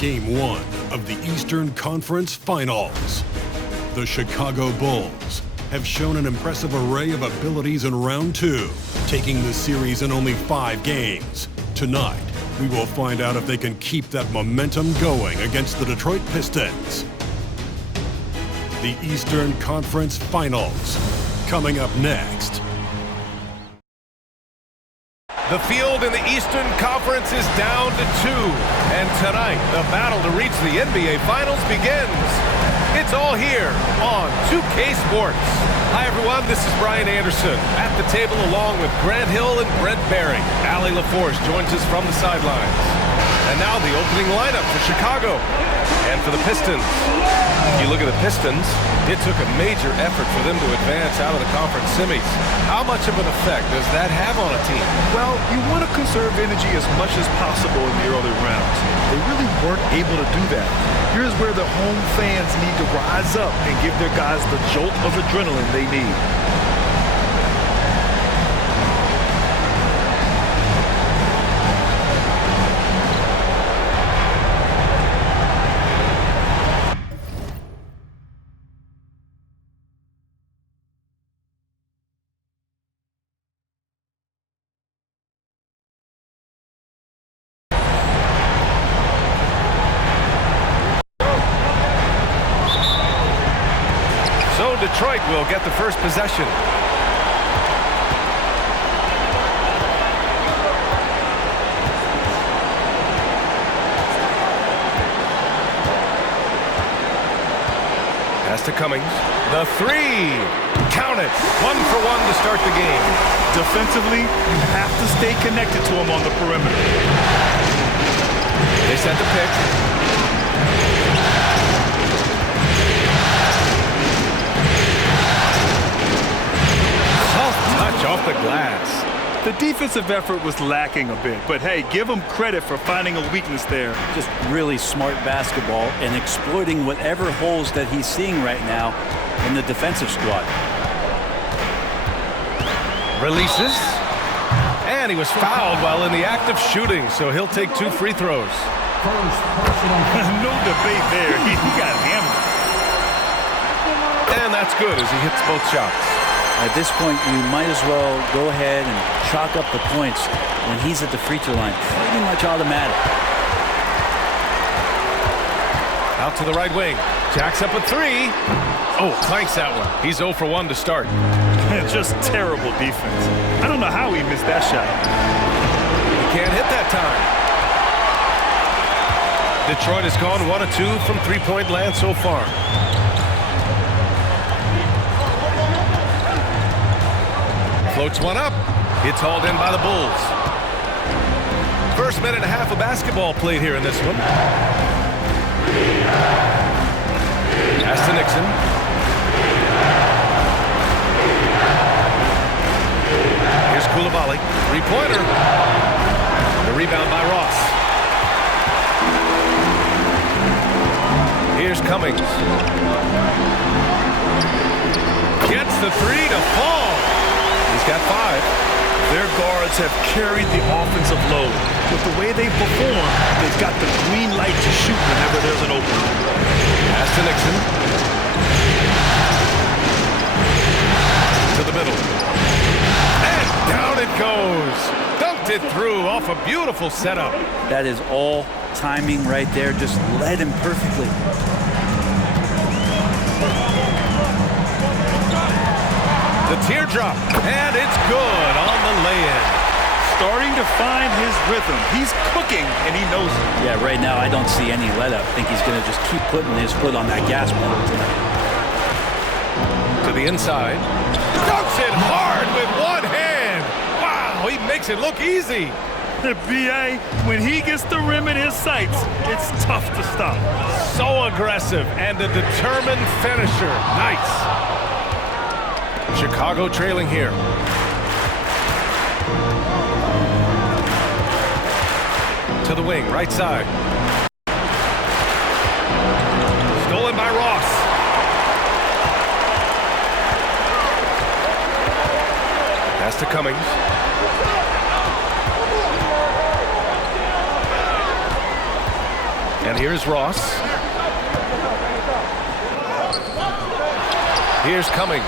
Game 1 of the Eastern Conference Finals. The Chicago Bulls have shown an impressive array of abilities in round 2, taking the series in only 5 games. Tonight, we will find out if they can keep that momentum going against the Detroit Pistons. The Eastern Conference Finals, coming up next. The field in the Eastern Conference is down to 2, and tonight, the battle to reach the NBA Finals begins. It's all here on 2K Sports. Hi, everyone. This is Brian Anderson at the table along with Grant Hill and Brent Barry. Allie LaForce joins us from the sidelines. And now the opening lineup for Chicago and for the Pistons. If you look at the Pistons, it took a major effort for them to advance out of the conference semis. How much of an effect does that have on a team? Well, you want to conserve energy as much as possible in the early rounds. They really weren't able to do that. Here's where the home fans need to rise up and give their guys the jolt of adrenaline they need. Detroit will get the first possession. Pass to Cummings. The 3. Count it. 1 for 1 to start the game. Defensively, you have to stay connected to him on the perimeter. They set the pick. Touch off the glass. The defensive effort was lacking a bit, but hey, give him credit for finding a weakness there. Just really smart basketball and exploiting whatever holes that he's seeing right now in the defensive squad. Releases. And he was fouled while in the act of shooting, so he'll take 2 free throws. No debate there. He got hammered. And that's good as he hits both shots. At this point, you might as well go ahead and chalk up the points when he's at the free throw line. Pretty much automatic. Out to the right wing. Jacks up a 3. Oh, clanks that one. He's 0 for 1 to start. Just terrible defense. I don't know how he missed that shot. He can't hit that time. Detroit has gone 1 of 2 from three-point land so far. Floats one up. It's hauled in by the Bulls. First minute and a half of basketball played here in this one. Pass to Nixon. Here's Coulibaly. 3-pointer. The rebound by Ross. Here's Cummings. Gets the 3 to fall. He's got 5. Their guards have carried the offensive load. With the way they perform, they've got the green light to shoot whenever there's an opening. Pass to Nixon. To the middle. And down it goes. Dunked it through off a beautiful setup. That is all timing right there. Just led him perfectly. The teardrop, and it's good on the lay-in. Starting to find his rhythm. He's cooking, and he knows it. Yeah, right now I don't see any let-up. I think he's going to just keep putting his foot on that gas pedal tonight. To the inside. Dunks it hard with one hand. Wow, he makes it look easy. The B.A., when he gets the rim in his sights, it's tough to stop. So aggressive and a determined finisher. Nice. Chicago trailing here. To the wing, right side. Stolen by Ross. Pass to Cummings. And here's Ross. Here's Cummings.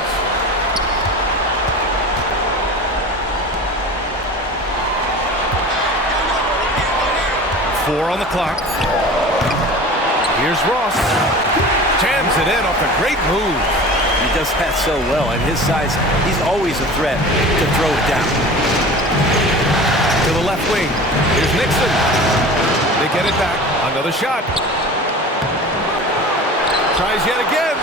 Four on the clock. Here's Ross. Jams it in off a great move. He does that so well. At his size, he's always a threat to throw it down. To the left wing. Here's Nixon. They get it back. Another shot. Tries yet again.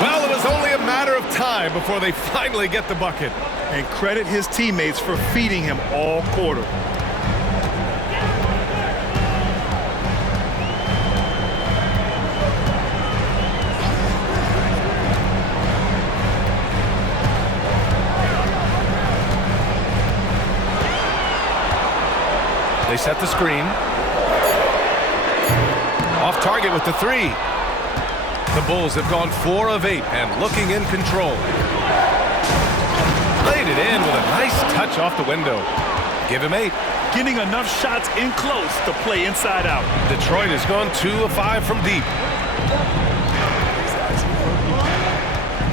Well, it was only a matter of time before they finally get the bucket. And credit his teammates for feeding him all quarter. They set the screen. Off target with the three. The Bulls have gone 4 of 8 and looking in control. Laid it in with a nice touch off the window. Give him 8. Getting enough shots in close to play inside out. Detroit has gone 2 of 5 from deep.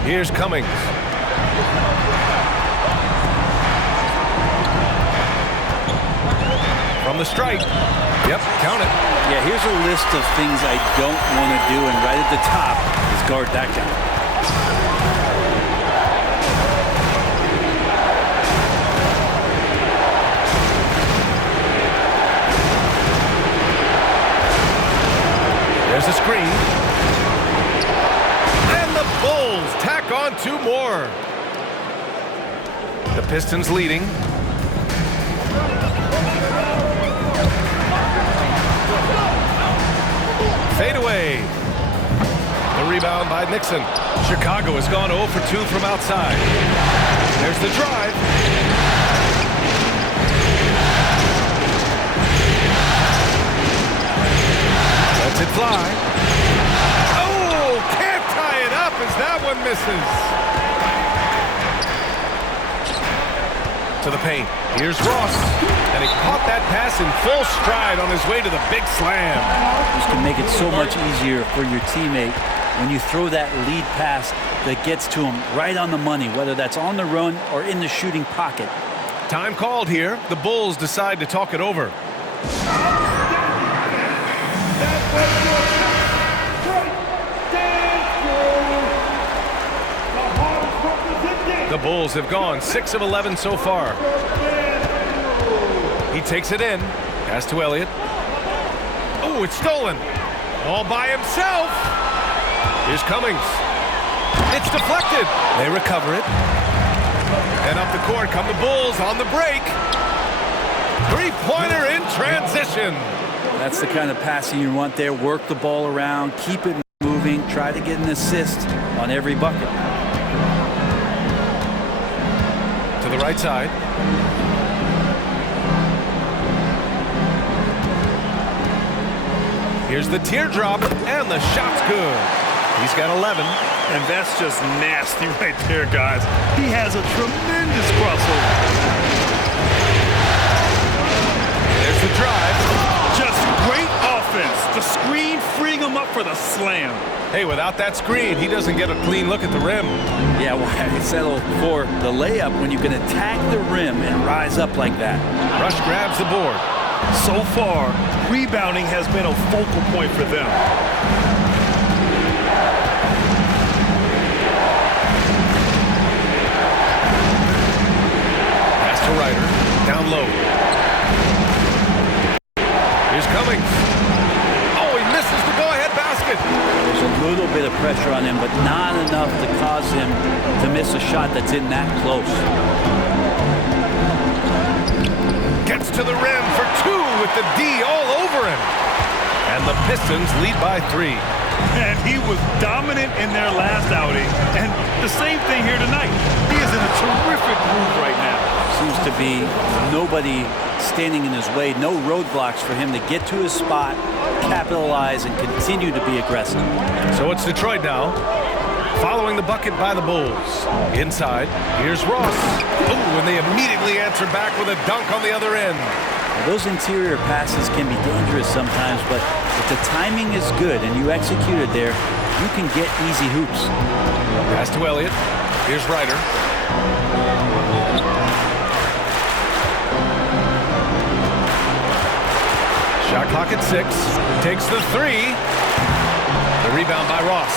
Here's Cummings. From the stripe. Yep, count it. Yeah, here's a list of things I don't want to do, and right at the top is guard that guy. There's a screen. And the Bulls tack on 2 more. The Pistons leading. Fade away. The rebound by Nixon. Chicago has gone 0 for 2 from outside. There's the drive. Lets it fly. Oh, can't tie it up as that one misses. To the paint. Here's Ross. And he caught that pass in full stride on his way to the big slam. This can make it so much easier for your teammate when you throw that lead pass that gets to him right on the money, whether that's on the run or in the shooting pocket. Time called here. The Bulls decide to talk it over. The Bulls have gone 6 of 11 so far. He takes it in. Pass to Elliott. Oh, it's stolen. All by himself. Here's Cummings. It's deflected. They recover it. And up the court come the Bulls on the break. Three-pointer in transition. That's the kind of passing you want there. Work the ball around, keep it moving, try to get an assist on every bucket. To the right side. Here's the teardrop, and the shot's good. He's got 11. And that's just nasty right there, guys. He has a tremendous crossover. There's the drive. Just great offense. The screen freeing him up for the slam. Hey, without that screen, he doesn't get a clean look at the rim. Yeah, well, I settle for the layup when you can attack the rim and rise up like that. Rush grabs the board. So far, rebounding has been a focal point for them. Pass to Ryder. Down low. Here's Cummings. Oh, he misses the go-ahead basket. There's a little bit of pressure on him, but not enough to cause him to miss a shot that's in that close. Gets to the rim for 2 with the D all over him. And the Pistons lead by 3. And he was dominant in their last outing. And the same thing here tonight. He is in a terrific groove right now. Seems to be nobody standing in his way, no roadblocks for him to get to his spot, capitalize, and continue to be aggressive. So it's Detroit now, following the bucket by the Bulls. Inside, here's Ross. Oh, and they immediately answer back with a dunk on the other end. Those interior passes can be dangerous sometimes, but if the timing is good and you execute it there, you can get easy hoops. Pass to Elliott. Here's Ryder. Shot clock at 6. Takes the 3. The rebound by Ross.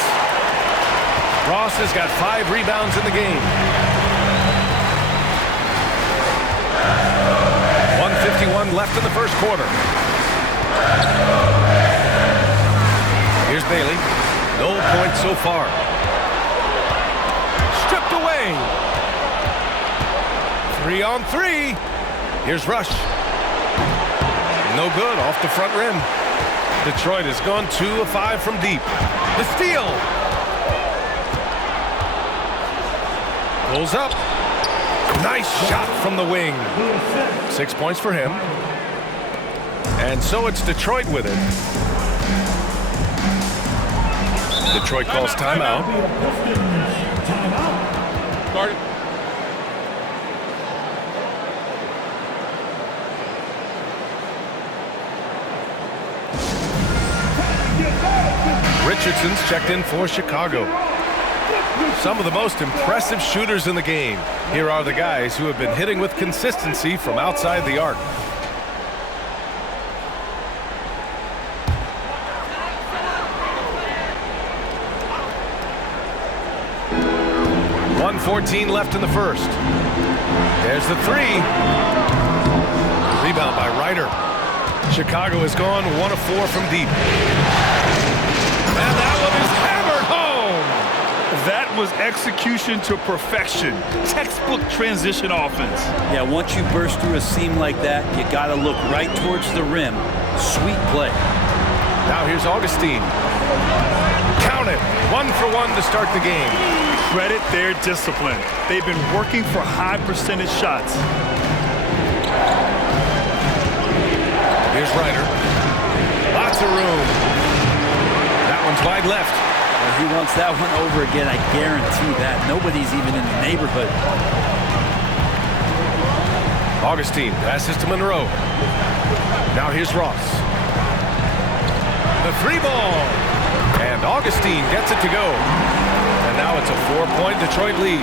Ross has got 5 rebounds in the game. 1:51 left in the first quarter. Here's Bailey. No points so far. Stripped away. 3 on 3. Here's Rush. No good off the front rim. Detroit has gone 2 of 5 from deep. The steal. Pulls up. Nice shot from the wing. 6 points for him. And so it's Detroit with it. Detroit calls timeout. Start it. Richardson's checked in for Chicago. Some of the most impressive shooters in the game. Here are the guys who have been hitting with consistency from outside the arc. .114 left in the first. There's the 3. Rebound by Ryder. Chicago has gone 1 of 4 from deep. And that one is hammered home. That was execution to perfection. Textbook transition offense. Yeah, once you burst through a seam like that, you got to look right towards the rim. Sweet play. Now here's Augustine. Count it. 1 for 1 to start the game. Credit their discipline. They've been working for high percentage shots. Here's Ryder. Lots of room. That one's wide left. Well, he wants that one over again, I guarantee that. Nobody's even in the neighborhood. Augustine passes to Monroe. Now here's Ross. The 3 ball. And Augustine gets it to go. And now it's a 4-point Detroit lead.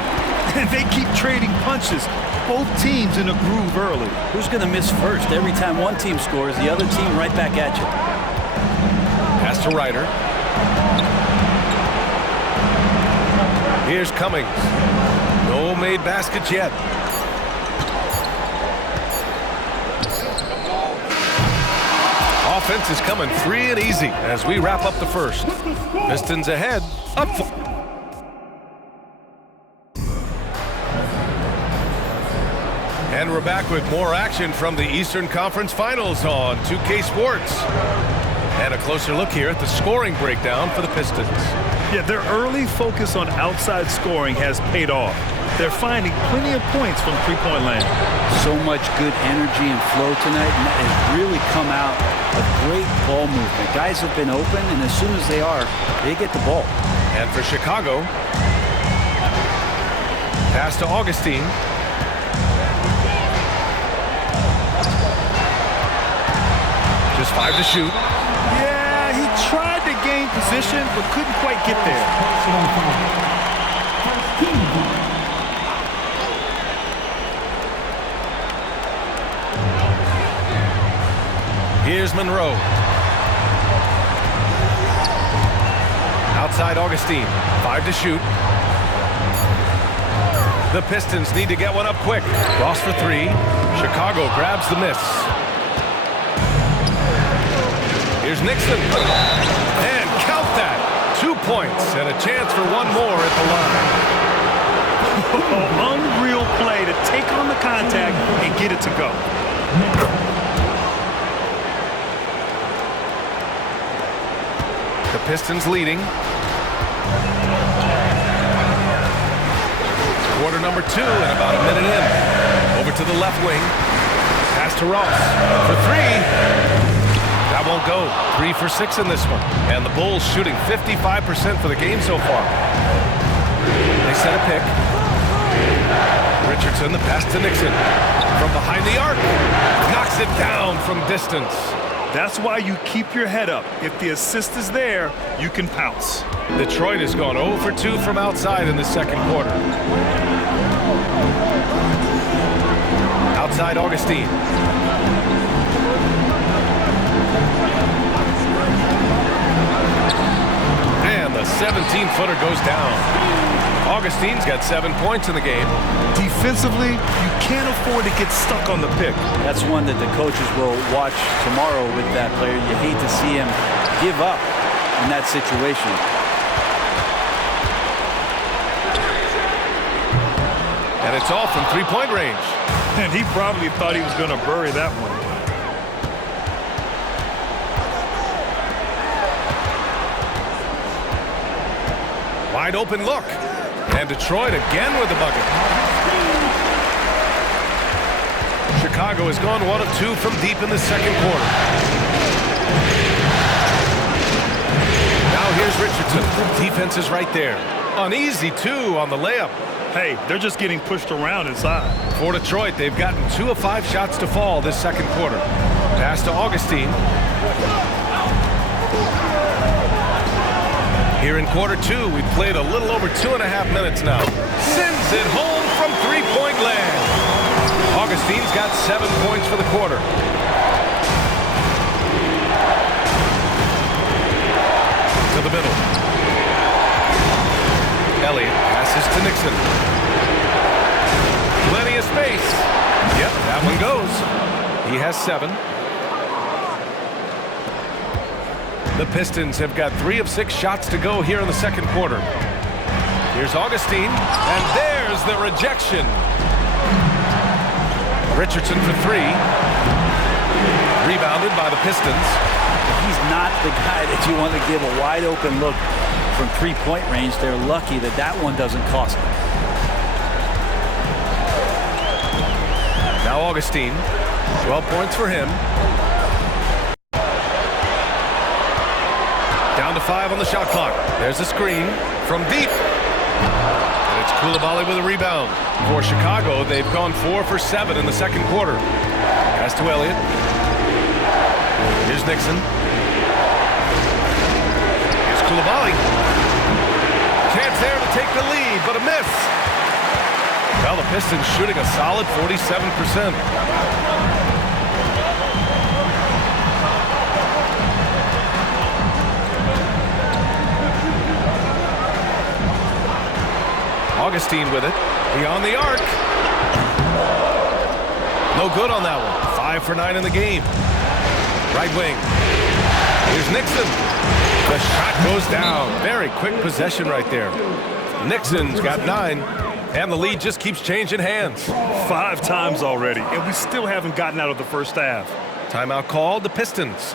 And they keep trading punches. Both teams in a groove early. Who's going to miss first? Every time one team scores, the other team right back at you. Pass to Ryder. Here's Cummings. No made baskets yet. Offense is coming free and easy as we wrap up the first. Pistons ahead. Up for... And we're back with more action from the Eastern Conference Finals on 2K Sports. And a closer look here at the scoring breakdown for the Pistons. Yeah, their early focus on outside scoring has paid off. They're finding plenty of points from three-point land. So much good energy and flow tonight, and that has really come out of great ball movement. Guys have been open, and as soon as they are, they get the ball. And for Chicago, pass to Augustine. Just 5 to shoot. Yeah, he tried to gain position, but couldn't quite get there. Here's Monroe. Outside Augustine. 5 to shoot. The Pistons need to get one up quick. Ross for 3. Chicago grabs the miss. Here's Nixon. And count that. 2 points and a chance for one more at the line. Unreal play to take on the contact and get it to go. The Pistons leading. Quarter number 2 and about a minute in. Over to the left wing. Pass to Ross for 3. That won't go. 3 for 6 in this one. And the Bulls shooting 55% for the game so far. They set a pick. Richardson, the pass to Nixon. From behind the arc. Knocks it down from distance. That's why you keep your head up. If the assist is there, you can pounce. Detroit has gone 0 for 2 from outside in the second quarter. Outside Augustine. And the 17-footer goes down. Augustine's got 7 points in the game. Defensively, you can't afford to get stuck on the pick. That's one that the coaches will watch tomorrow with that player. You hate to see him give up in that situation. And it's all from three-point range. And he probably thought he was going to bury that one. Wide open look. And Detroit again with the bucket. Chicago has gone 1 of 2 from deep in the second quarter. Now here's Richardson. Defense is right there. An easy 2 on the layup. Hey, they're just getting pushed around inside. For Detroit, they've gotten 2 of 5 shots to fall this second quarter. Pass to Augustine. Here in quarter 2, we've played a little over 2.5 minutes now. Sends it home from three-point land. Augustine's got 7 points for the quarter. To the middle. Elliott passes to Nixon. Plenty of space. Yep, that one goes. He has 7. The Pistons have got 3 of 6 shots to go here in the second quarter. Here's Augustine, and there's the rejection. Richardson for 3. Rebounded by the Pistons. He's not the guy that you want to give a wide open look from three-point range. They're lucky that that one doesn't cost them. Now Augustine, 12 points for him. Down to 5 on the shot clock. There's a screen from deep. And it's Coulibaly with a rebound. For Chicago, they've gone 4 for 7 in the second quarter. Pass to Elliott. Here's Nixon. Here's Coulibaly. Chance there to take the lead, but a miss. Well, the Pistons shooting a solid 47%. Augustine with it. Beyond the arc. No good on that one. 5 for 9 in the game. Right wing. Here's Nixon. The shot goes down. Very quick possession right there. Nixon's got 9. And the lead just keeps changing hands. 5 times already, and we still haven't gotten out of the first half. Timeout called, the Pistons.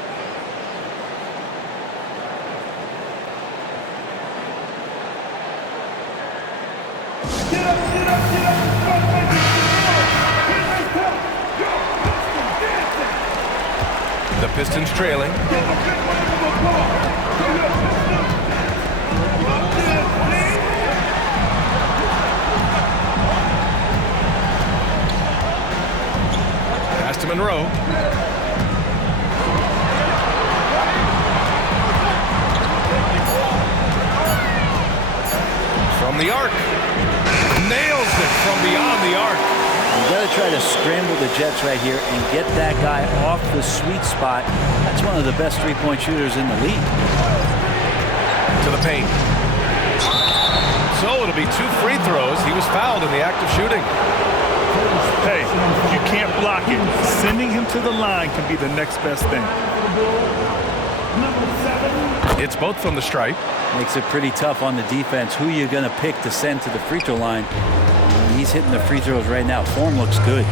The Pistons trailing. Pass to Monroe. From the arc. Nails it from beyond the arc. You got to try to scramble the Jets right here and get that guy off the sweet spot. That's one of the best three-point shooters in the league. To the paint. So it'll be 2 free throws. He was fouled in the act of shooting. Hey, you can't block it. Sending him to the line can be the next best thing. It's both from the stripe. Makes it pretty tough on the defense. Who you're going to pick to send to the free throw line. He's hitting the free throws right now. Form looks good.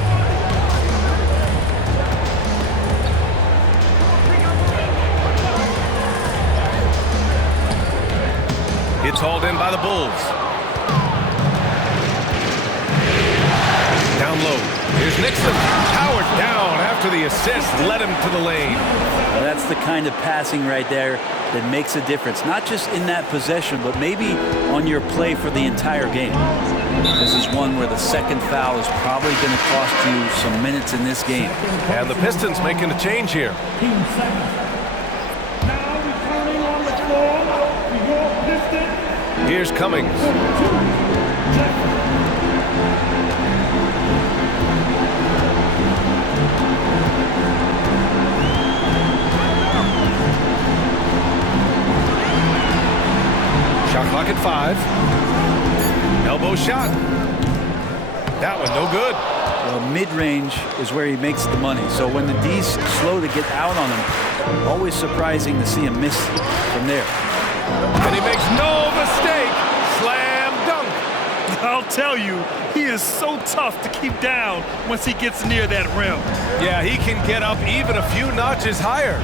It's hauled in by the Bulls. Down low. Here's Nixon. Powered down after the assist. Led him to the lane. Well, that's the kind of passing right there that makes a difference. Not just in that possession, but maybe on your play for the entire game. This is one where the second foul is probably going to cost you some minutes in this game. And the Pistons making a change here. Team 7. Now returning on the floor for your Pistons. Here's Cummings. Shot clock at 5. Elbow shot. That one no good. Well, mid-range is where he makes the money. So when the D's slow to get out on him, always surprising to see him miss from there. And he makes no mistake. Slam dunk. I'll tell you, he is so tough to keep down once he gets near that rim. Yeah, he can get up even a few notches higher.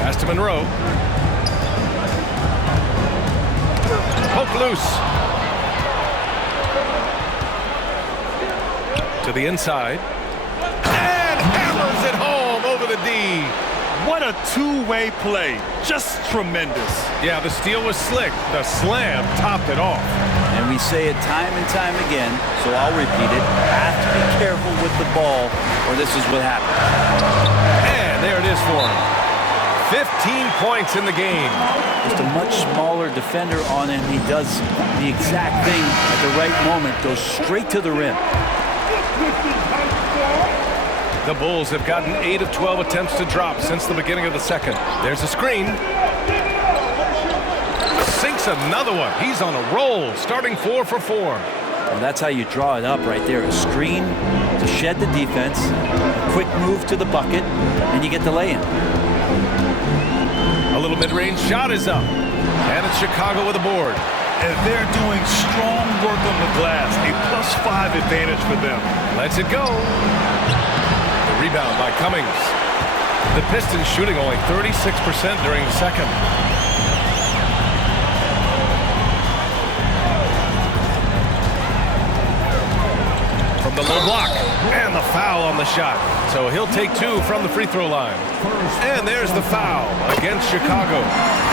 Pass to Monroe. Poke loose. To the inside. And hammers it home over the D. What a two-way play. Just tremendous. Yeah, the steal was slick. The slam topped it off. And we say it time and time again, so I'll repeat it. Have to be careful with the ball, or this is what happens. And there it is for him. 15 points in the game. Just a much smaller defender on him. He does the exact thing at the right moment, goes straight to the rim. The Bulls have gotten 8 of 12 attempts to drop since the beginning of the second. There's a screen. Sinks another one. He's on a roll, starting 4 for 4. Well, that's how you draw it up right there. A screen to shed the defense, a quick move to the bucket, and you get the lay-in. A little mid-range shot is up. And it's Chicago with a board. And they're doing strong work on the glass. A +5 advantage for them. Lets it go. The rebound by Cummings. The Pistons shooting only 36% during the second. From the low block. And the foul on the shot. So he'll take 2 from the free throw line. And there's the foul against Chicago.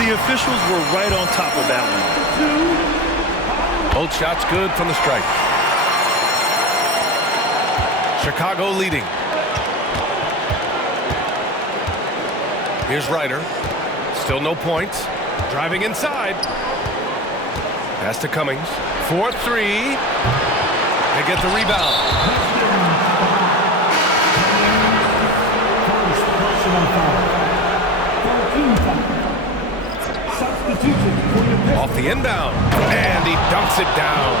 The officials were right on top of that one. Both shots good from the stripe. Chicago leading. Here's Ryder. Still no points. Driving inside. Pass to Cummings. 4-3. They get the rebound. Off the inbound. And he dunks it down.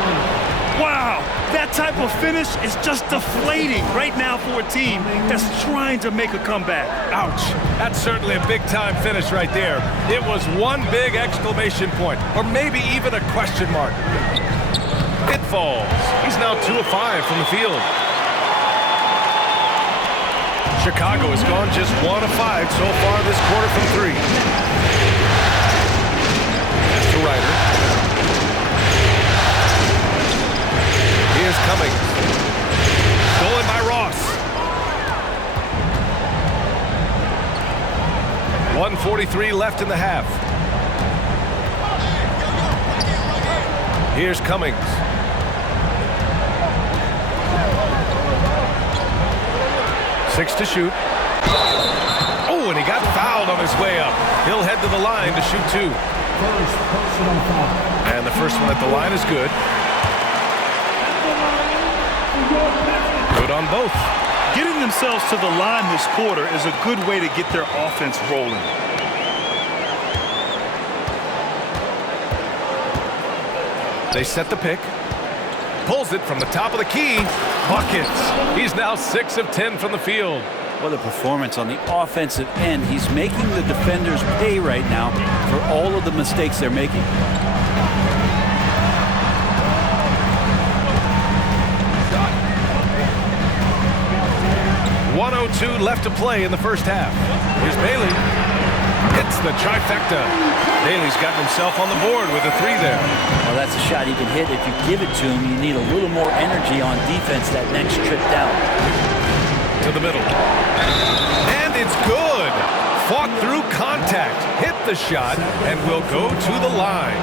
Wow, that type of finish is just deflating right now for a team that's trying to make a comeback. Ouch. That's certainly a big-time finish right there. It was one big exclamation point, or maybe even a question mark. It falls. He's now 2 of 5 from the field. Chicago has gone just 1 of 5 so far this quarter from 3. Pass to Ryder. Here's Cummings. Stolen by Ross. 1:43 left in the half. Here's Cummings. Six to shoot. Oh, and he got fouled on his way up. He'll head to the line to shoot 2. And the first one at the line is good. Good on both. Getting themselves to the line this quarter is a good way to get their offense rolling. They set the pick. Pulls it from the top of the key. Buckets. He's now 6 of 10 from the field. What a performance on the offensive end. He's making the defenders pay right now for all of the mistakes they're making. .102 left to play in the first half. Here's Bailey. It's the trifecta. Bailey's gotten himself on the board with a 3 there. Well, that's a shot he can hit. If you give it to him, you need a little more energy on defense that next trip down. To the middle. And it's good. Fought through contact. Hit the shot and will go to the line.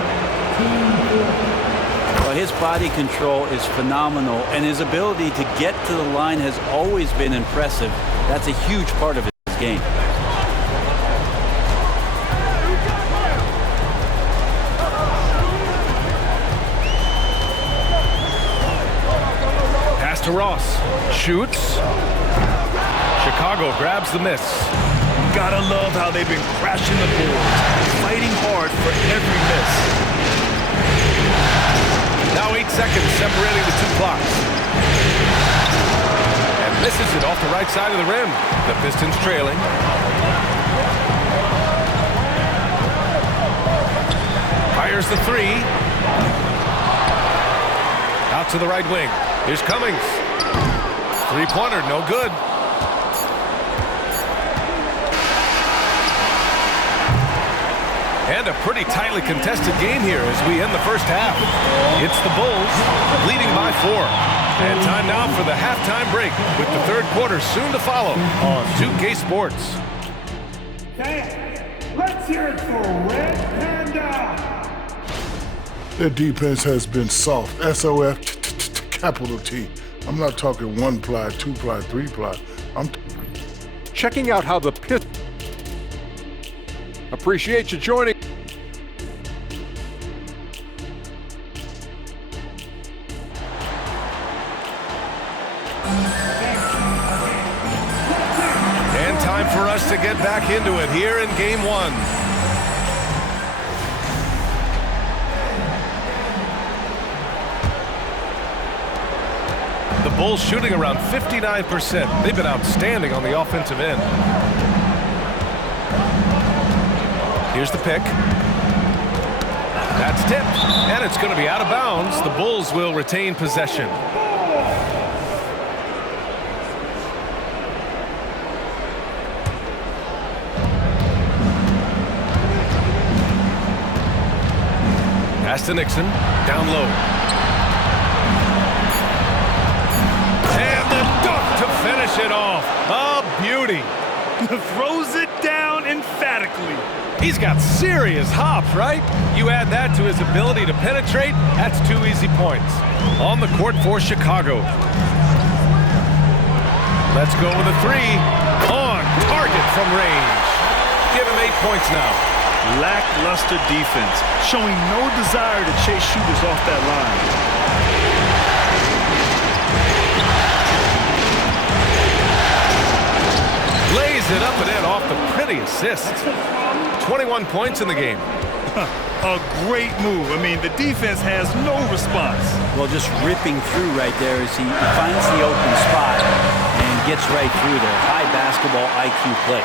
Well, his body control is phenomenal, and his ability to get to the line has always been impressive. That's a huge part of his game. Pass to Ross. Shoots. Chicago grabs the miss. Gotta love how they've been crashing the boards, fighting hard for every miss. Now 8 seconds separating the two clocks. And misses it off the right side of the rim. The Pistons trailing. Fires the three. Out to the right wing. Here's Cummings. Three-pointer, no good. And a pretty tightly contested game here as we end the first half. It's the Bulls leading by 4. And time now for the halftime break with the third quarter soon to follow on 2K Sports. Okay, let's hear it for Red Panda. Their defense has been soft. SOF, capital T. I'm not talking 1-ply, 2-ply, 3-ply. I'm checking out how the Pistons. Appreciate you joining. And time for us to get back into it here in game 1. The Bulls shooting around 59%. They've been outstanding on the offensive end. Here's the pick. That's tipped, and it's going to be out of bounds. The Bulls will retain possession. Pass to Nixon, down low. And the dunk to finish it off. A beauty. Throws it down emphatically. He's got serious hop, right? You add that to his ability to penetrate, that's 2 easy points. On the court for Chicago. Let's go with a 3. On target from range. Give him 8 points now. Lackluster defense, showing no desire to chase shooters off that line. Lays it up and in off the pretty assist. 21 points in the game. A great move. I mean, the defense has no response. Well, just ripping through right there as he finds the open spot and gets right through there. High basketball IQ play.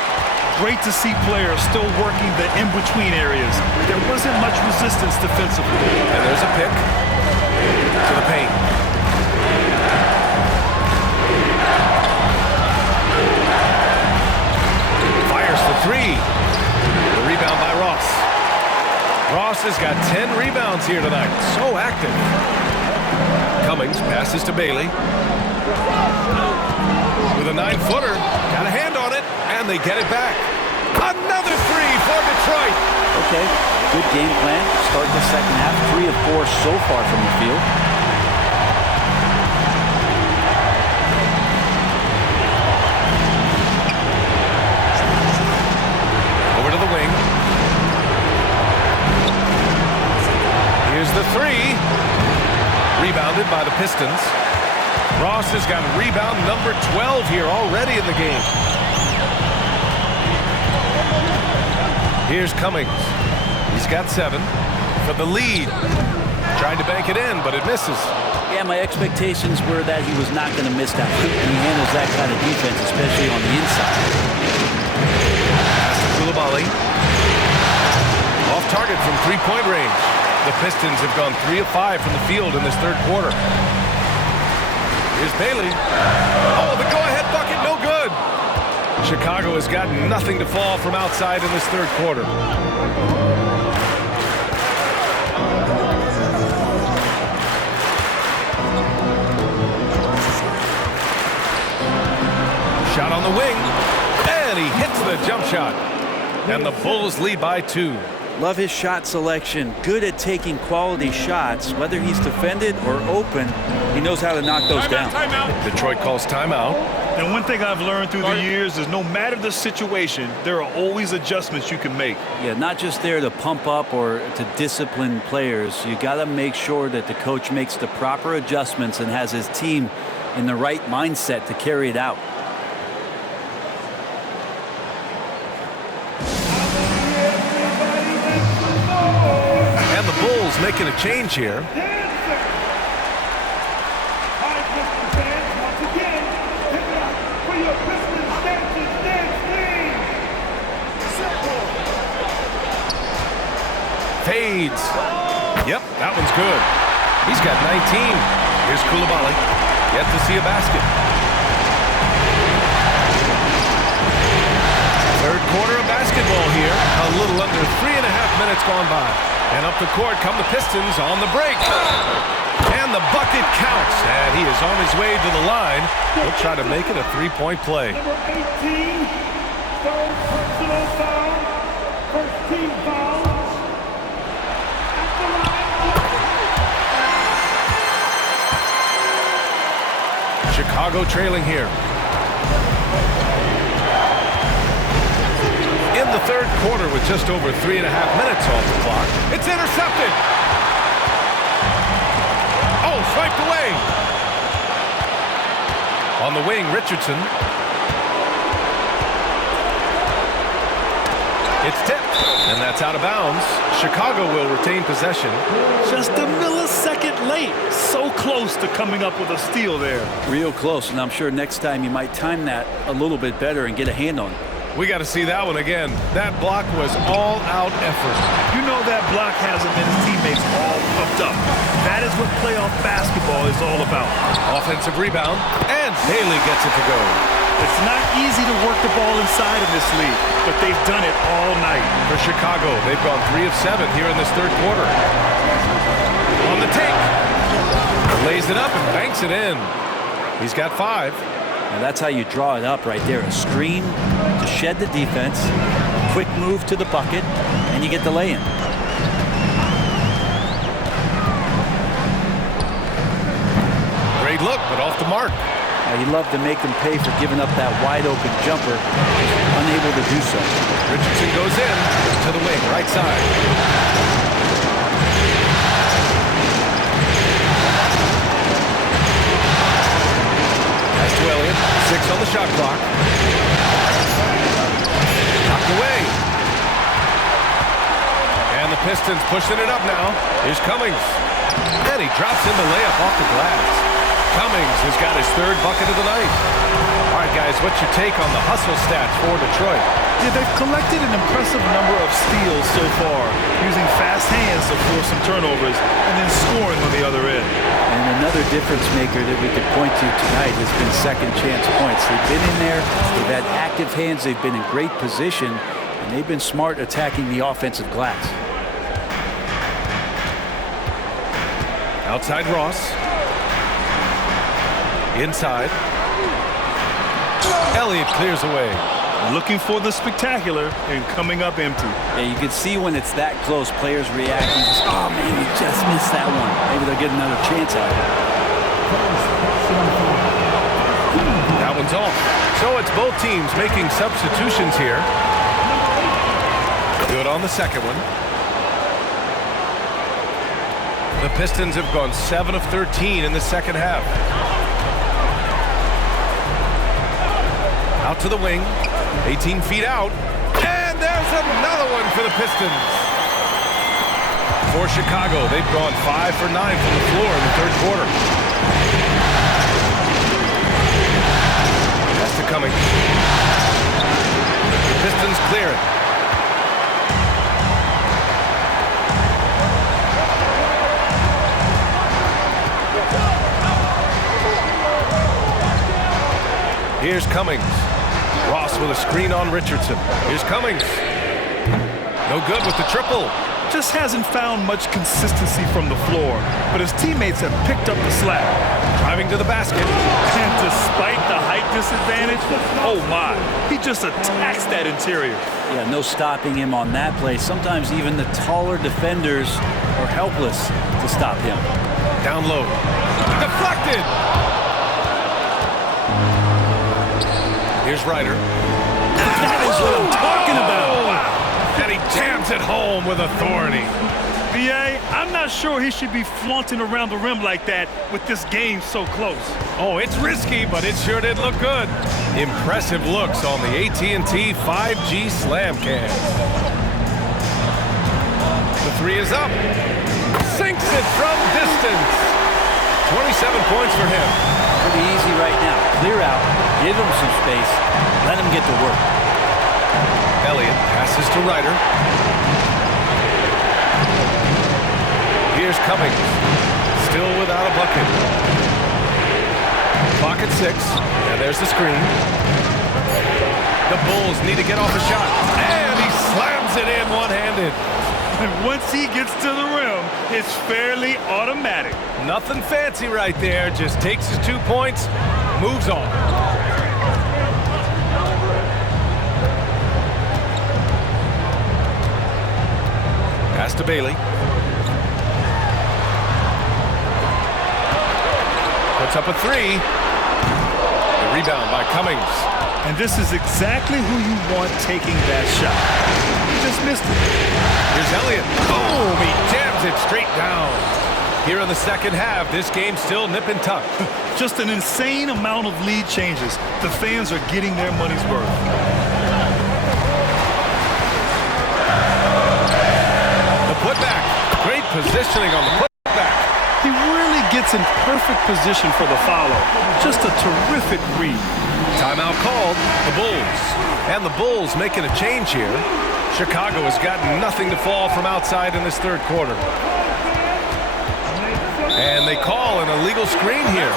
Great to see players still working the in-between areas. There wasn't much resistance defensively. And there's a pick to the paint. Fires the 3. The rebound by Ross. Ross has got 10 rebounds here tonight. So active. Cummings passes to Bailey. With a 9-footer. Got a hand on it. And they get it back. Another 3 for Detroit. Okay, good game plan. Start the second half. 3 of 4 so far from the field. Over to the wing. Here's the 3. Rebounded by the Pistons. Ross has got rebound number 12 here already in the game. Here's Cummings. He's got 7 for the lead. Tried to bank it in, but it misses. Yeah, my expectations were that he was not going to miss that. He handles that kind of defense, especially on the inside. Pass to Coulibaly. Off target from 3-point range. The Pistons have gone 3 of 5 from the field in this third quarter. Here's Bailey. Oh, the go-ahead bucket, no good. Chicago has got nothing to fall from outside in this third quarter. Shot on the wing, and he hits the jump shot. And the Bulls lead by 2. Love his shot selection. Good at taking quality shots. Whether he's defended or open, he knows how to knock those down. Detroit calls timeout. And one thing I've learned through the years is no matter the situation, there are always adjustments you can make. Yeah, not just there to pump up or to discipline players. You got to make sure that the coach makes the proper adjustments and has his team in the right mindset to carry it out. And the Bulls making a change here. Fades. Yep, that one's good. He's got 19. Here's Coulibaly. Yet to see a basket. Third quarter of basketball here. A little under 3.5 minutes gone by. And up the court come the Pistons on the break. And the bucket counts. And he is on his way to the line. He'll try to make it a three-point play. Number 18, third personal foul, first team foul. Chicago trailing here. In the third quarter with just over 3.5 minutes off the clock. It's intercepted. Oh, swiped away. On the wing, Richardson. It's tipped, and that's out of bounds. Chicago will retain possession. Just a millisecond late. So close to coming up with a steal there. Real close, and I'm sure next time you might time that a little bit better and get a hand on it. We got to see that one again. That block was all-out effort. You know that block has him and his teammates all pumped up. That is what playoff basketball is all about. Offensive rebound, and Haley gets it to go. It's not easy to work the ball inside of this league, but they've done it all night. For Chicago, they've gone 3 of 7 here in this third quarter. On the take. Lays it up and banks it in. He's got 5. Now that's how you draw it up right there. A screen to shed the defense, quick move to the bucket, and you get the lay-in. Great look, but off the mark. Now, you love to make them pay for giving up that wide-open jumper, unable to do so. Richardson goes in to the wing, right side. Pass to Elliott, 6 on the shot clock. Knocked away. And the Pistons pushing it up now. Here's Cummings. And he drops in the layup off the glass. Cummings has got his 3rd bucket of the night. All right, guys, what's your take on the hustle stats for Detroit? Yeah, they've collected an impressive number of steals so far, using fast hands to force some turnovers and then scoring on the other end. And another difference maker that we could point to tonight has been second chance points. They've been in there, they've had active hands, they've been in great position, and they've been smart attacking the offensive glass. Outside Ross. Inside. Elliott clears away. Looking for the spectacular and coming up empty. Yeah, you can see when it's that close, players reacting. Oh, man, we just missed that one. Maybe they'll get another chance at it. That one's off. So it's both teams making substitutions here. Good on the second one. The Pistons have gone 7 of 13 in the second half. Out to the wing, 18 feet out, and there's another one for the Pistons. For Chicago, they've gone 5 for 9 from the floor in the third quarter. That's to Cummings. The Pistons clear it. Here's Cummings. Ross with a screen on Richardson. Here's Cummings. No good with the triple. Just hasn't found much consistency from the floor, but his teammates have picked up the slack. Driving to the basket. And despite the height disadvantage, oh my, he just attacks that interior. Yeah, no stopping him on that play. Sometimes even the taller defenders are helpless to stop him. Down low. Deflected. Here's Ryder. That is what I'm talking about. And he jams it home with authority. B.A., I'm not sure he should be flaunting around the rim like that with this game so close. Oh, it's risky, but it sure did look good. Impressive looks on the AT&T 5G Slam Cam. The three is up. Sinks it from distance. 27 points for him. Pretty easy right now. Clear out, give him some space, let him get to work. Elliott passes to Ryder. Here's Cummings. Still without a bucket. Clock at 6. And there's the screen. The Bulls need to get off a shot. And he slams it in one-handed. And once he gets to the rim, it's fairly automatic. Nothing fancy right there. Just takes his 2 points, moves on. Pass to Bailey. Puts up a three. The rebound by Cummings. And this is exactly who you want taking that shot. He just missed it. Here's Elliott. Boom! He jams it straight down. Here in the second half, this game's still nip and tuck. Just an insane amount of lead changes. The fans are getting their money's worth. The putback. Great positioning on the putback. He really gets in perfect position for the follow. Just a terrific read. Timeout called. The Bulls. And the Bulls making a change here. Chicago has got nothing to fall from outside in this third quarter. And they call an illegal screen here.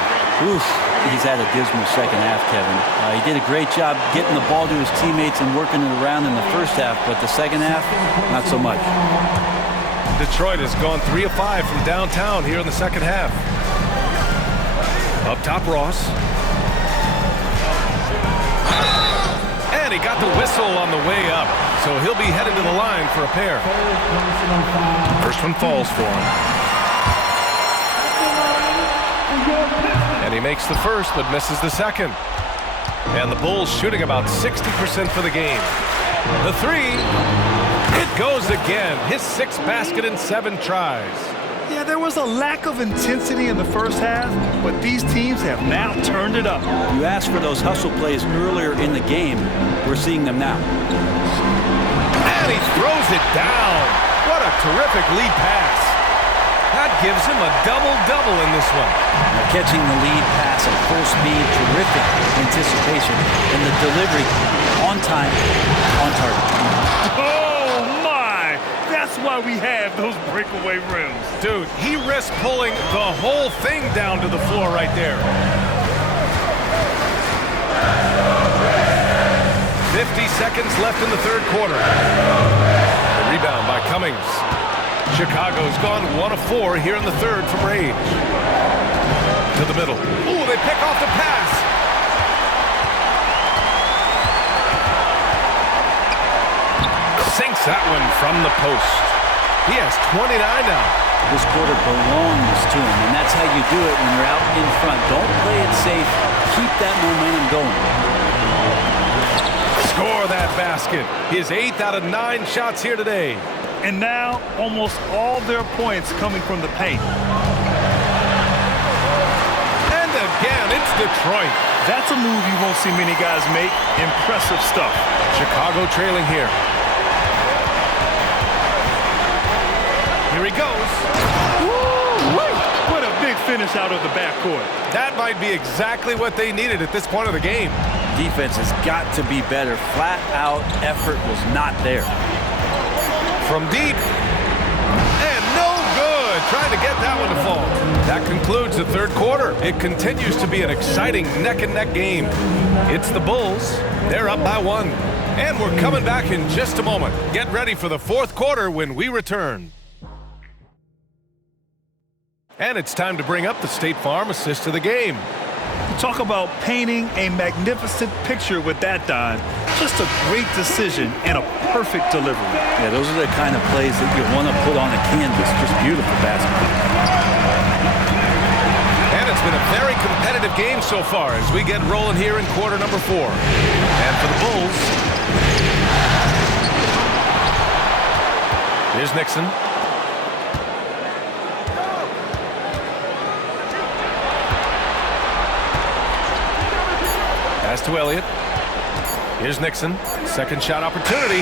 Oof, he's had a dismal second half, Kevin. He did a great job getting the ball to his teammates and working it around in the first half, but the second half, not so much. Detroit has gone 3 of 5 from downtown here in the second half. Up top, Ross. And he got the whistle on the way up, so he'll be headed to the line for a pair. First one falls for him. And he makes the first, but misses the second. And the Bulls shooting about 60% for the game. The three, it goes again. His 6th basket in 7 tries. Yeah, there was a lack of intensity in the first half, but these teams have now turned it up. You asked for those hustle plays earlier in the game. We're seeing them now. And he throws it down. What a terrific lead pass. That gives him a double-double in this one. Now catching the lead pass at full speed, terrific anticipation, and the delivery on time, on target. Oh, my! That's why we have those breakaway rims. Dude, he risked pulling the whole thing down to the floor right there. 50 seconds left in the third quarter. The rebound by Cummings. Chicago's gone 1 of 4 here in the third from range. To the middle. Ooh, they pick off the pass. Sinks that one from the post. He has 29 now. This quarter belongs to him, and that's how you do it when you're out in front. Don't play it safe. Keep that momentum going. Score that basket. His 8th out of 9 shots here today. And now, almost all their points coming from the paint. And again, it's Detroit. That's a move you won't see many guys make. Impressive stuff. Chicago trailing here. Here he goes. Woo-wee! What a big finish out of the backcourt. That might be exactly what they needed at this point of the game. Defense has got to be better. Flat out effort was not there. From deep. And no good. Trying to get that one to fall. That concludes the third quarter. It continues to be an exciting neck-and-neck game. It's the Bulls. They're up by 1. And we're coming back in just a moment. Get ready for the fourth quarter when we return. And it's time to bring up the State Farm assist of the game. Talk about painting a magnificent picture with that, Don. Just a great decision and a perfect delivery. Yeah, those are the kind of plays that you want to put on a canvas. Just beautiful basketball. And it's been a very competitive game so far as we get rolling here in quarter number 4. And for the Bulls, here's Nixon. Pass to Elliott. Here's Nixon. Second shot opportunity.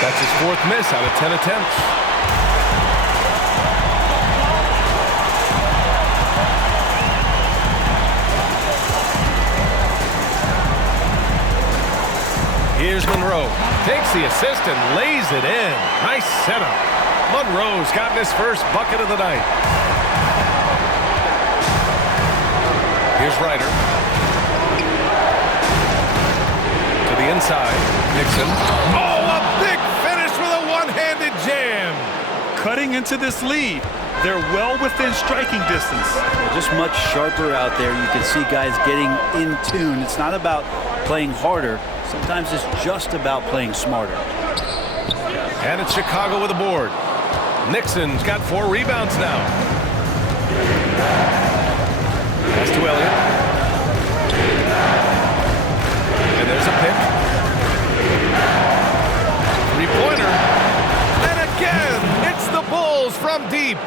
That's his 4th miss out of 10 attempts. Here's Monroe. Takes the assist and lays it in. Nice setup. Monroe's gotten his first bucket of the night. Here's Ryder. To the inside. Nixon. Oh, a big finish with a one-handed jam. Cutting into this lead. They're well within striking distance. They're just much sharper out there. You can see guys getting in tune. It's not about playing harder. Sometimes it's just about playing smarter. And it's Chicago with a board. Nixon's got 4 rebounds now. Pass to Elliott. And there's a pick. 3-pointer. And again, it's the Bulls from deep.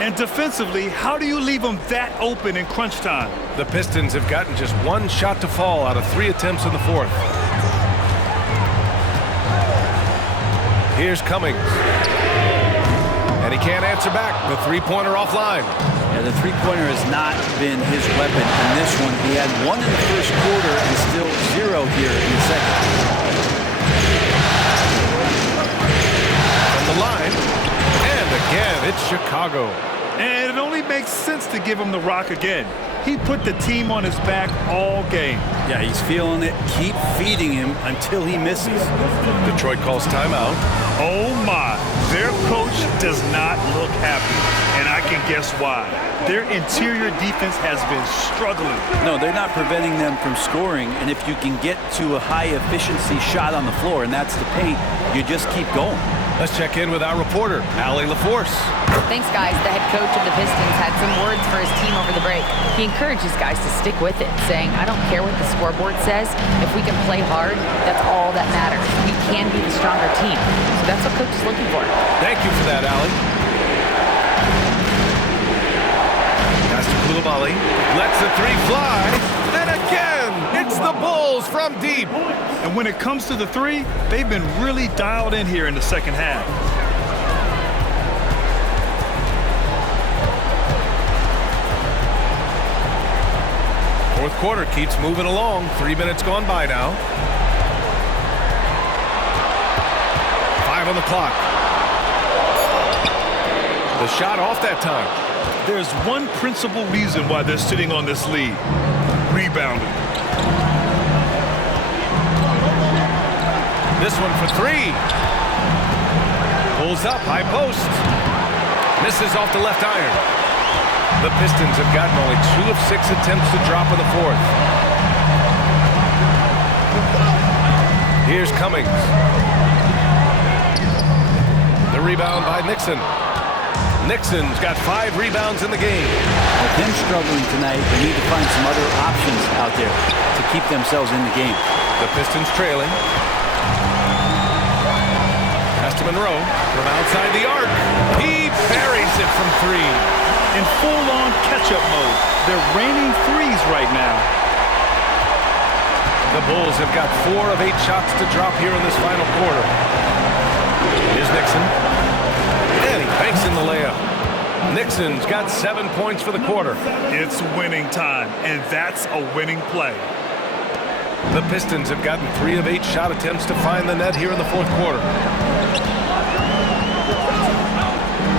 And defensively, how do you leave them that open in crunch time? The Pistons have gotten just 1 shot to fall out of 3 attempts in the 4th. Here's Cummings. And he can't answer back. The 3-pointer offline. Yeah, the 3-pointer has not been his weapon in this one. He had 1 in the first quarter and still 0 here in the second. From the line. And again, it's Chicago. And it only makes sense to give him the rock again. He put the team on his back all game. Yeah, he's feeling it. Keep feeding him until he misses. Detroit calls timeout. Oh my, their coach does not look happy, and I can guess why. Their interior defense has been struggling. No, they're not preventing them from scoring, and if you can get to a high-efficiency shot on the floor, and that's the paint, you just keep going. Let's check in with our reporter, Allie LaForce. Thanks, guys. The head coach of the Pistons had some words for his team over the break. He encouraged his guys to stick with it, saying, I don't care what the scoreboard says. If we can play hard, that's all that matters. We can be the stronger team. So that's what coach is looking for. Thank you for that, Allie. Pass to Coulibaly. Lets the 3 fly. And again, it's the Bulls from deep. And when it comes to the 3, they've been really dialed in here in the second half. Fourth quarter keeps moving along. 3 minutes gone by now. 5 on the clock. The shot off that time. There's one principal reason why they're sitting on this lead. Rebounding. This one for 3. Pulls up, high post. Misses off the left iron. The Pistons have gotten only 2 of 6 attempts to drop in the 4th. Here's Cummings. The rebound by Nixon. Nixon's got 5 rebounds in the game. With him struggling tonight, they need to find some other options out there to keep themselves in the game. The Pistons trailing. Pass to Monroe from outside the arc. He buries it from 3. In full-on catch-up mode. They're raining threes right now. The Bulls have got 4 of 8 shots to drop here in this final quarter. Here's Nixon. And he banks in the layup. Nixon's got 7 points for the quarter. It's winning time, and that's a winning play. The Pistons have gotten 3 of 8 shot attempts to find the net here in the 4th quarter.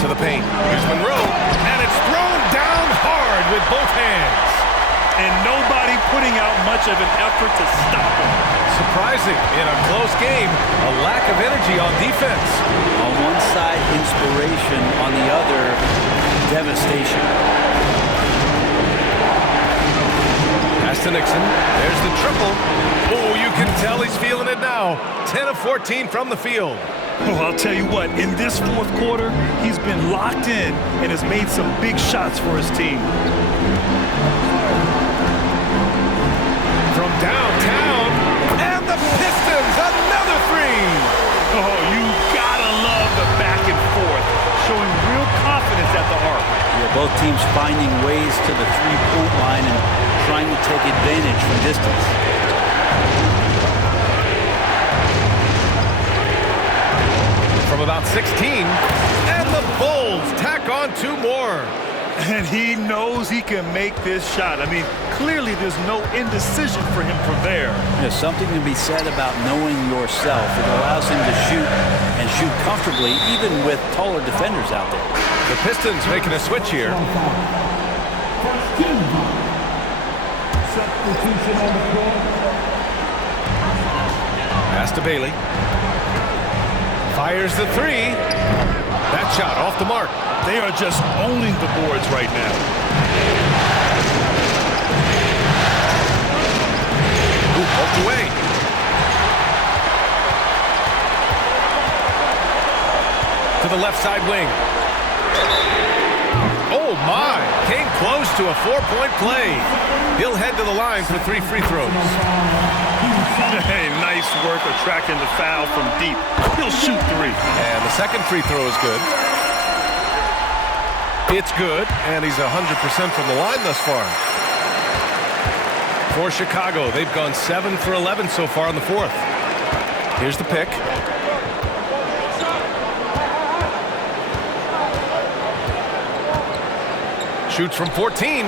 To the paint. Here's Monroe. And it's thrown down hard with both hands. And nobody putting out much of an effort to stop him. Surprising in a close game, a lack of energy on defense. On one side, inspiration. On the other, devastation. Pass to Nixon. There's the triple. Oh, you can tell he's feeling it now. 10 of 14 from the field. Oh, I'll tell you what, in this fourth quarter, he's been locked in and has made some big shots for his team. From downtown, and the Pistons, another three. Oh, you gotta love the back and forth, showing real confidence at the arc. Yeah, both teams finding ways to the three-point line and trying to take advantage from distance. From about 16, and the Bulls tack on 2 more. And he knows he can make this shot. I mean, clearly there's no indecision for him from there. There's something to be said about knowing yourself. It allows him to shoot and shoot comfortably, even with taller defenders out there. The Pistons making a switch here. Substitution on the floor. Pass to Bailey. Fires the three. That shot off the mark. They are just owning the boards right now. Ooh, poked away. To the left side wing. Oh my! Came close to a 4-point play. He'll head to the line for 3 free throws. Hey, nice work attracting the foul from deep. He'll shoot 3. And the second free throw is good. It's good, and he's 100% from the line thus far. For Chicago, they've gone 7 for 11 so far in the fourth. Here's the pick. Shoots from 14.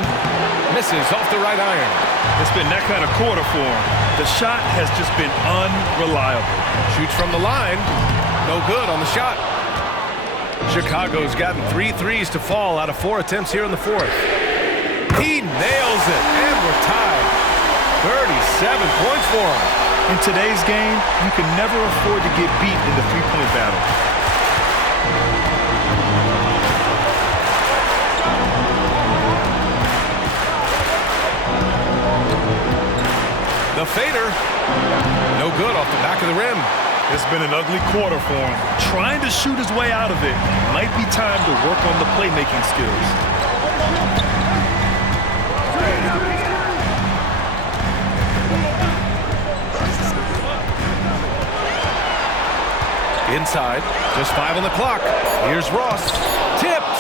Misses off the right iron. It's been that kind of quarter for him. The shot has just been unreliable. Shoots from the line. No good on the shot. Chicago's gotten 3 threes to fall out of 4 attempts here in the fourth. He nails it, and we're tied. 37 points for him. In today's game, you can never afford to get beat in the three-point battle. The fader, no good off the back of the rim. It's been an ugly quarter for him. Trying to shoot his way out of it. Might be time to work on the playmaking skills. Inside, just 5 on the clock. Here's Ross. Tipped.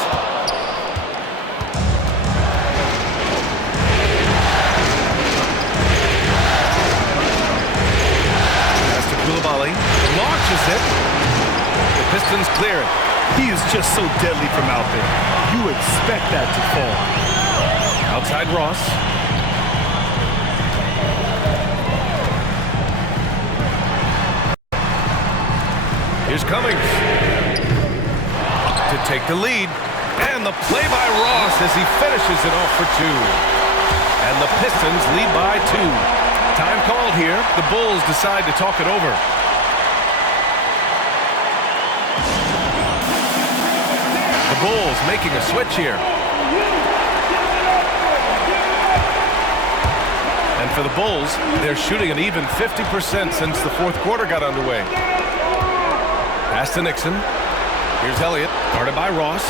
Pass to Coulibaly. Launches it. The Pistons clear it. He is just so deadly from out there. You expect that to fall. Outside Ross. Here's Cummings to take the lead. And the play by Ross as he finishes it off for 2. And the Pistons lead by 2. Time called here. The Bulls decide to talk it over. The Bulls making a switch here. And for the Bulls, they're shooting an even 50% since the fourth quarter got underway. Pass to Nixon. Here's Elliott, guarded by Ross.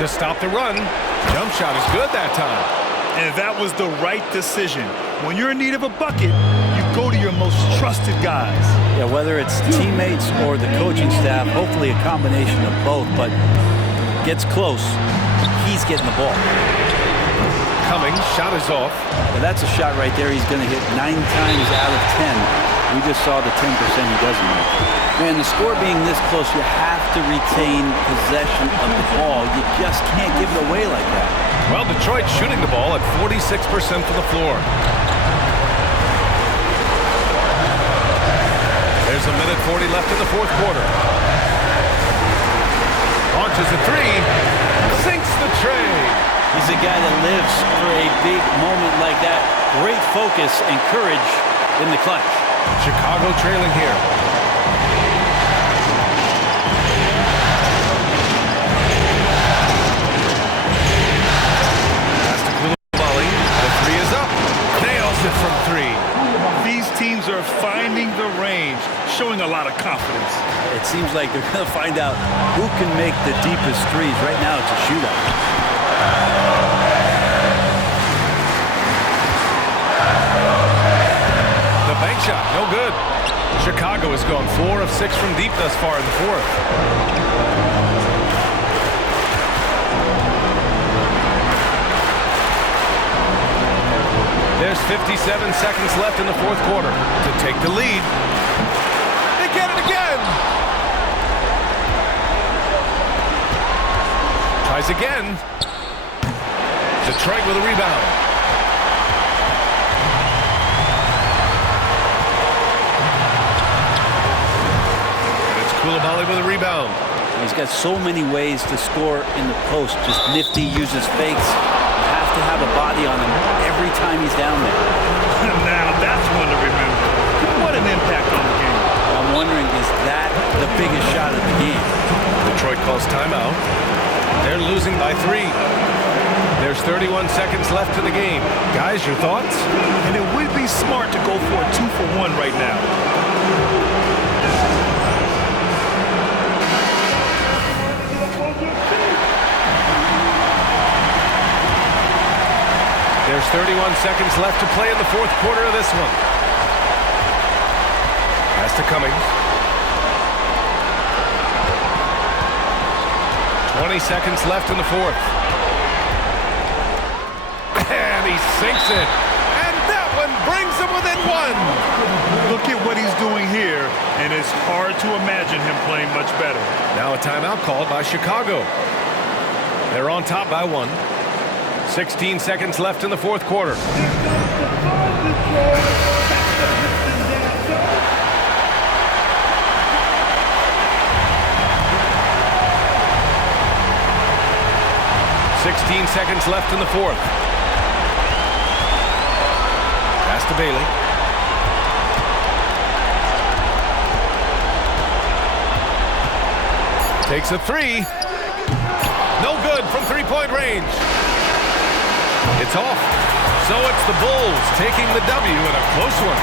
To stop the run. Jump shot is good that time. And that was the right decision. When you're in need of a bucket, you go to your most trusted guys. Yeah, whether it's teammates or the coaching staff, hopefully a combination of both, but gets close, he's getting the ball. Cummings, shot is off. But that's a shot right there he's going to hit 9 times out of 10. We just saw the 10% he doesn't make. Man, the score being this close, you have to retain possession of the ball. You just can't give it away like that. Well, Detroit's shooting the ball at 46% from the floor. There's a minute 40 left in the fourth quarter. Launches a three. Sinks the tray. He's a guy that lives for a big moment like that. Great focus and courage in the clutch. Chicago trailing here. teams are finding the range, showing a lot of confidence. It seems like they're going to find out who can make the deepest threes. Right now, it's a shootout. The bank shot, no good. Chicago has gone 4 of 6 from deep thus far in the fourth. There's 57 seconds left in the fourth quarter to take the lead. They get it again. Tries again. Detroit with a rebound. And it's Coulibaly with a rebound. He's got so many ways to score in the post. Just nifty, uses fakes. To have a body on him every time he's down there. Now that's one to remember. What an impact on the game. I'm wondering, is that the biggest shot of the game? Detroit calls timeout. They're losing by 3. There's 31 seconds left in the game. Guys, your thoughts? And it would be smart to go for a 2-for-1 right now. There's 31 seconds left to play in the fourth quarter of this one. Pass to Cummings. 20 seconds left in the fourth. And he sinks it. And that one brings him within 1. Look at what he's doing here, and it's hard to imagine him playing much better. Now a timeout called by Chicago. They're on top by 1. 16 seconds left in the fourth quarter. Sixteen seconds left in the fourth. Pass to Bailey. Takes a 3. No good from three-point range. It's off. So it's the Bulls taking the W in a close one.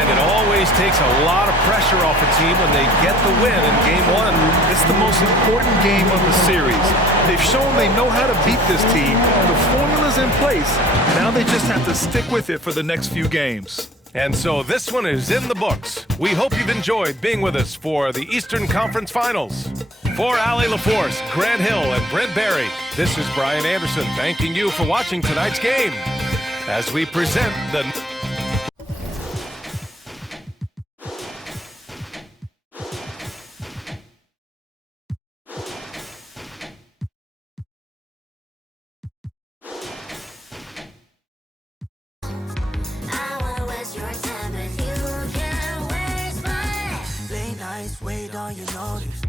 And it always takes a lot of pressure off a team when they get the win in Game 1. It's the most important game of the series. They've shown they know how to beat this team. The formula's in place. Now they just have to stick with it for the next few games. And so this one is in the books. We hope you've enjoyed being with us for the Eastern Conference Finals. For Allie LaForce, Grant Hill, and Brent Barry, this is Brian Anderson thanking you for watching tonight's game as we present the... Wait on your notice.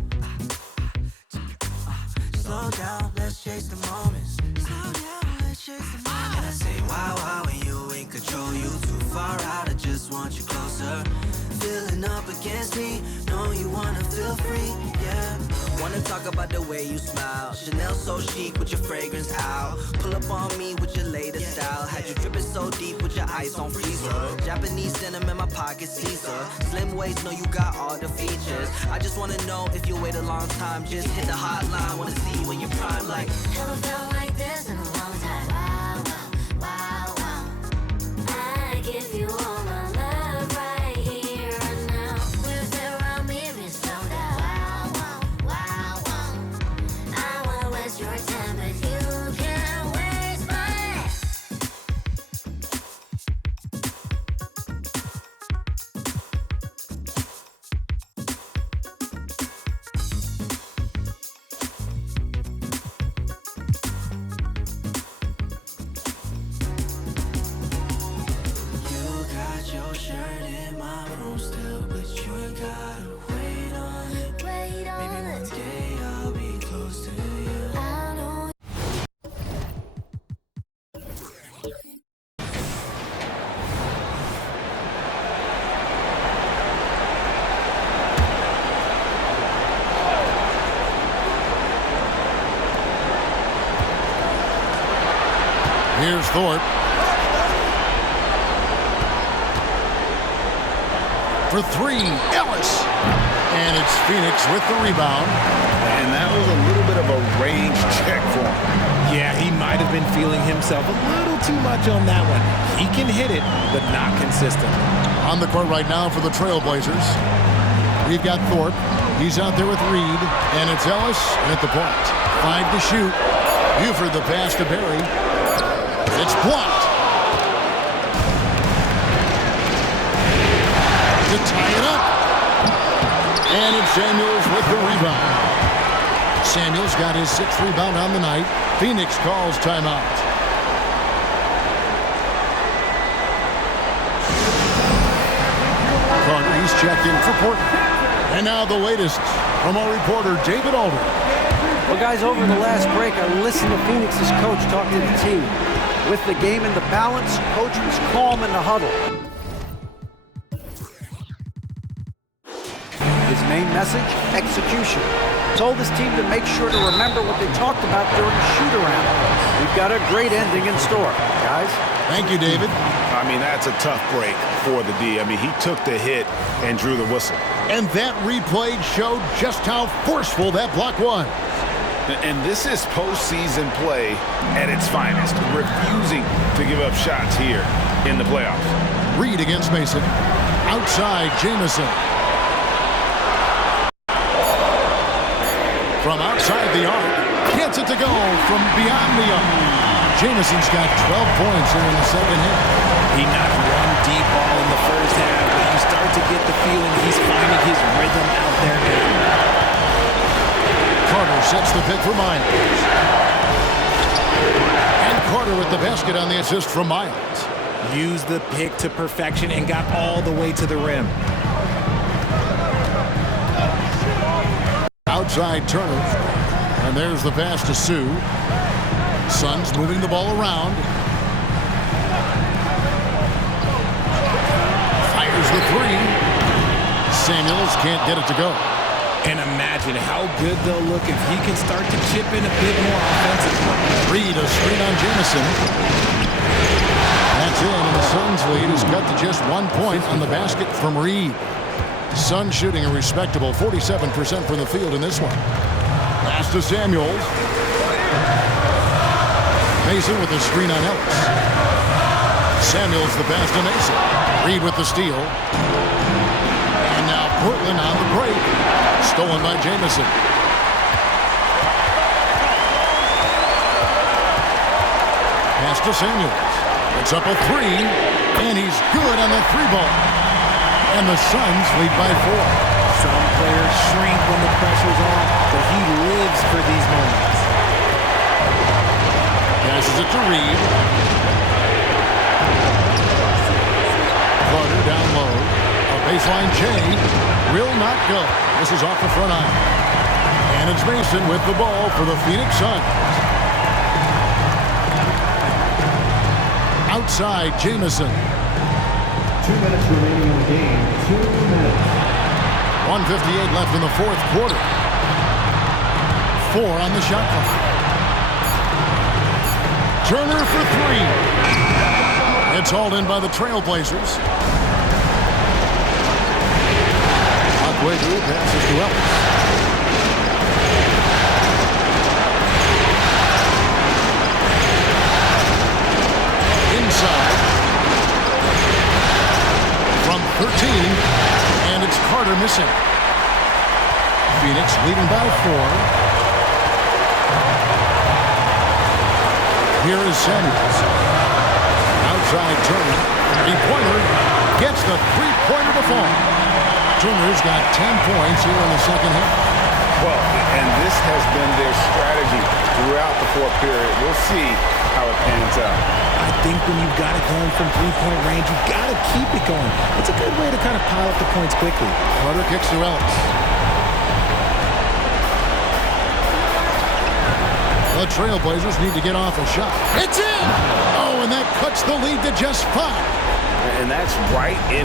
Slow down, let's chase the moments. Slow down, let's chase the moments. And I say, wow, wow, when you in control, you too far out, I just want you closer. Feeling up against me, know you wanna feel free, yeah. Wanna talk about the way you smile. Chanel so chic with your fragrance out. Pull up on me with your latest style. Had you dripping so deep with your ice on freezer. Japanese denim in my pocket, Caesar. Slim waist, know you got all the features. I just wanna know if you wait a long time. Just hit the hotline, wanna see when you're prime. Like, never felt like this in a long time. Wow, wow, wow, wow. I give you all my love right here and now. Where's around me, it's so down. Wow, wow, wow, wow. I wanna waste your time, but you can't waste mine. You got your shirt in my room still, but you ain't gotta wait on it. Maybe one day I'll be close to you. I know. Here's Thorpe. for three. Ellis. And it's Phoenix with the rebound. And that was a little bit of a range check for him. Yeah, he might have been feeling himself a little too much on that one. He can hit it, but not consistent. On the court right now for the Trailblazers, we've got Thorpe. He's out there with Reed, and it's Ellis at the point. 5 to shoot. Buford the pass to Barry. It's blocked. To tie it up. And it's Samuels with the rebound. Samuels got his 6th rebound on the night. Phoenix calls timeout. Carter, he's checked in for Portland. And now the latest from our reporter, David Alder. Well, guys, over the last break, I listened to Phoenix's coach talk to the team. With the game in the balance, coach was calm in the huddle. His main message, execution. Told his team to make sure to remember what they talked about during the shoot-around. We've got a great ending in store, guys. Thank you, David. I mean, that's a tough break for the D. I mean, he took the hit and drew the whistle. And that replay showed just how forceful that block was. And this is postseason play at its finest, refusing to give up shots here in the playoffs. Reed against Mason. Outside, Jamison. From outside the arc, gets it to go from beyond the arc. Jamison's got 12 points here in the second half. He knocked one deep ball in the first half, but you start to get the feeling he's finding his rhythm out there now. Carter sets the pick for Miles. And Carter with the basket on the assist from Miles. Used the pick to perfection and got all the way to the rim. Outside Turner. And there's the pass to Sue. Suns moving the ball around. Fires the three. Samuels can't get it to go. And imagine how good they'll look if he can start to chip in a bit more offensively. Reed a screen on Jamison. That's in, and the Suns lead is cut to just 1 point on the basket from Reed. Suns shooting a respectable 47% from the field in this one. Pass to Samuels. Mason with the screen on Ellis. Samuels the pass to Mason. Reed with the steal. And now Portland on the break. Stolen by Jamison. Pass to Samuels. It's up a three, and he's good on the three ball. And the Suns lead by 4. Some players shrink when the pressure's on, but he lives for these moments. Passes it to Reed. Carter down low. A baseline chain will not go. This is off the front iron. And it's Mason with the ball for the Phoenix Suns. Outside, Jamison. 2 minutes remaining in the game. 2 minutes. 1:58 left in the fourth quarter. 4 on the shot clock. Turner for 3. It's hauled in by the Trailblazers. Halfway through, passes to Ellis. Inside. From 13, and it's Carter missing. Phoenix leading by 4. Here is Samuels. Outside Turner. Three-pointer. Gets the three-pointer to fall. Turner's got 10 points here in the second half. Well, and this has been their strategy throughout the fourth period. We'll see how it pans out. I think when you've got it going from three-point range, you've got to keep it going. It's a good way to kind of pile up the points quickly. Carter kicks to Ellis. The Trailblazers need to get off a shot. It's in! Oh, and that cuts the lead to just 5. And that's right in.